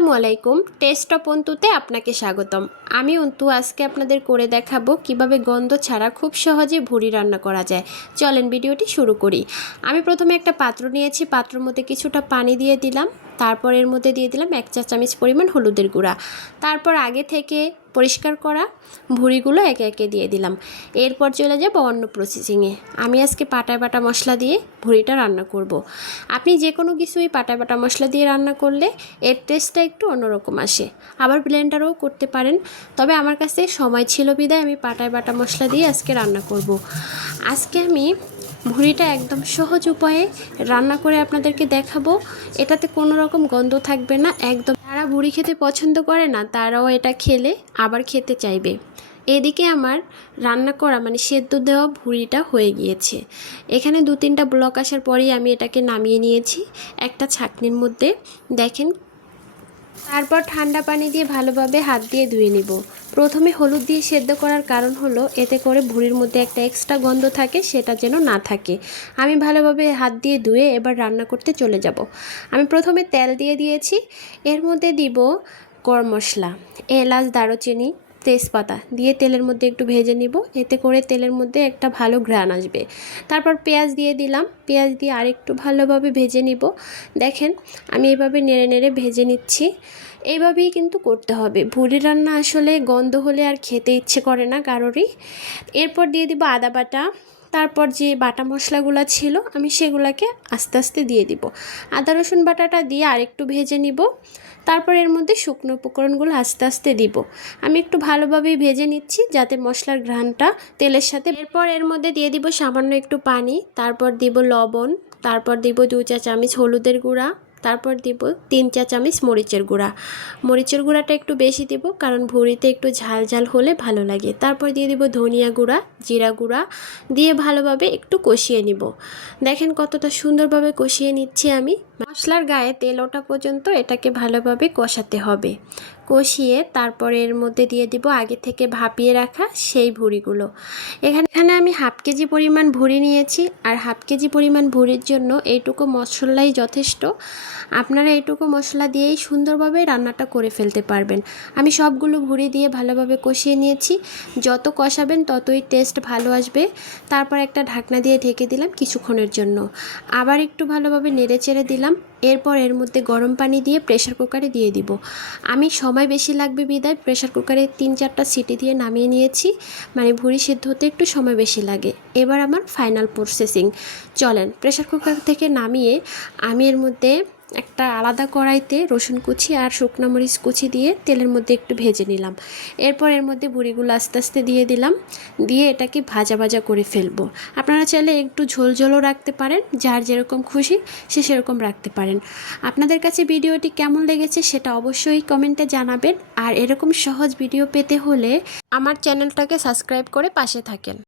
আসসালামু আলাইকুম। Test of অন্তুতে আপনাকে স্বাগতম। আমি অন্তু আজকে আপনাদের করে দেখাবো কিভাবে গন্ধ ছাড়া খুব সহজে ভুড়ি রান্না করা যায়। চলেন ভিডিওটি শুরু করি। আমি প্রথমে একটা পাত্র নিয়েছি, পাত্রের মধ্যে কিছুটা পানি দিয়ে দিলাম, তারপর এর মধ্যে দিয়ে দিলাম 1 চা চামচ পরিমাণ হলুদের গুঁড়া, তারপর আগে থেকে পরিষ্কার করা ভুড়িগুলো একে একে দিয়ে দিলাম। এরপর চলে যাব অন্য প্রসেসিংয়ে। আমি আজকে পাটায় বাটা মশলা দিয়ে ভুড়িটা রান্না করব। আপনি যে কোনো কিছুই পাটায় বাটা মশলা দিয়ে রান্না করলে এর টেস্টটা একটু অন্যরকম আসে। আবার ব্লেন্ডারও করতে পারেন, তবে আমার কাছে সময় ছিল বিধায় আমি পাটায় বাটা মশলা দিয়ে আজকে রান্না করব। আজকে আমি ভুড়িটা একদম সহজ উপায়ে রান্না করে আপনাদেরকে দেখাবো। এটাতে কোনো রকম গন্ধ থাকবে না। একদম যারা ভুড়ি খেতে পছন্দ করে না তারাও এটা খেলে আবার খেতে চাইবে। এদিকে আমার রান্না করা সেদ্ধ দেওয়া ভুড়িটা হয়ে গিয়েছে। এখানে 2-3টা ব্লক আসার পরেই আমি এটাকে নামিয়ে নিয়েছি একটা ছাঁকনির মধ্যে। দেখেন, তারপর ঠান্ডা পানি দিয়ে ভালোভাবে হাত দিয়ে ধুয়ে নিব। প্রথমে হলুদ দিয়ে সেদ্ধ করার কারণ হলো এতে করে ভুড়ির মধ্যে একটা এক্সট্রা গন্ধ থাকে, সেটা যেন না থাকে। আমি ভালোভাবে হাত দিয়ে ধুয়ে এবার রান্না করতে চলে যাব। আমি প্রথমে তেল দিয়ে দিয়েছি, এর মধ্যে দিব গরম মশলা, এলাচ, দারুচিনি, তেজপাতা দিয়ে তেলের মধ্যে একটু ভেজে নিব, এতে করে তেলের মধ্যে একটা ভালো ঘ্রাণ আসবে। তারপর পেঁয়াজ দিয়ে দিলাম, পেঁয়াজ দিয়ে আরেকটু ভালোভাবে ভেজে নিব। দেখেন আমি এইভাবে নেড়ে নেড়ে ভেজে নিচ্ছি। এইভাবেই কিন্তু করতে হবে। ভুড়ি রান্না আসলে গন্ধ হলে আর খেতে ইচ্ছে করে না কারোরই। এরপর দিয়ে দিব আদা বাটা, তারপর যে বাটা মশলাগুলো ছিল আমি সেগুলোকে আস্তে আস্তে দিয়ে দিব। আদা রসুন বাটাটা দিয়ে আরেকটু ভেজে নিব, তারপর এর মধ্যে শুকনো উপকরণগুলো আস্তে আস্তে দিব। আমি একটু ভালোভাবেই ভেজে নিচ্ছি যাতে মশলার ঘ্রাণটা তেলের সাথে। এরপর এর মধ্যে দিয়ে দিব সামান্য একটু পানি, তারপর দিব লবণ, তারপর দিব 2 চা চামচ হলুদের গুঁড়া, তারপর দিব 3 চা চামচ মরিচের গুঁড়া। মরিচের গুঁড়াটা একটু বেশি দিব কারণ ভুড়িতে একটু ঝাল ঝাল হলে ভালো লাগে। তারপর দিয়ে দিব ধনিয়া গুঁড়া, জিরা গুঁড়া দিয়ে ভালোভাবে একটু কষিয়ে নিব। দেখেন কতটা সুন্দরভাবে কষিয়ে নিচ্ছি আমি। মশলার গায়ে তেল ওঠা পর্যন্ত এটাকে ভালোভাবে কষাতে হবে। কষিয়ে তারপরে এর মধ্যে দিয়ে দিব আগে থেকে ভাপিয়ে রাখা সেই ভুড়িগুলো। এখানে আমি হাফ কেজি পরিমাণ ভুড়ি নিয়েছি, আর হাফ কেজি পরিমাণ ভুড়ির জন্য এইটুকু মশলাই যথেষ্ট। আপনারা এইটুকু মশলা দিয়েই সুন্দরভাবে রান্নাটা করে ফেলতে পারবেন। আমি সবগুলো ভুড়ি দিয়ে ভালোভাবে কষিয়ে নিয়েছি। যত কষাবেন ততই টেস্ট ভালো আসবে। তারপর একটা ঢাকনা দিয়ে ঢেকে দিলাম কিছুক্ষণের জন্য, আবার একটু ভালোভাবে নেড়ে চেড়ে দিলাম। এরপর এর মধ্যে গরম পানি দিয়ে প্রেশার কুকারে দিয়ে দিব। আমি সময় বেশি লাগবে বিদায় প্রেশার কুকারে 3-4টা সিটি দিয়ে নামিয়ে নিয়েছি। ভুড়ি সিদ্ধ হতে একটু সময় বেশি লাগে। এবার আমার ফাইনাল প্রসেসিং। চলেন প্রেশার কুকার থেকে নামিয়ে আমি এর মধ্যে একটা আলাদা কড়াইতে রসুন কুচি আর শুকনো মরিচ কুচি দিয়ে তেলের মধ্যে একটু ভেজে নিলাম। এরপর এর মধ্যে ভুড়িগুলো আস্তে আস্তে দিয়ে দিলাম, দিয়ে এটাকে ভাজা ভাজা করে ফেলবো। আপনারা চাইলে একটু ঝোল ঝোলও রাখতে পারেন, যার যেরকম খুশি সে সেরকম রাখতে পারেন। আপনাদের কাছে ভিডিওটি কেমন লেগেছে সেটা অবশ্যই কমেন্টে জানাবেন। আর এরকম সহজ ভিডিও পেতে হলে আমার চ্যানেলটাকে সাবস্ক্রাইব করে পাশে থাকেন।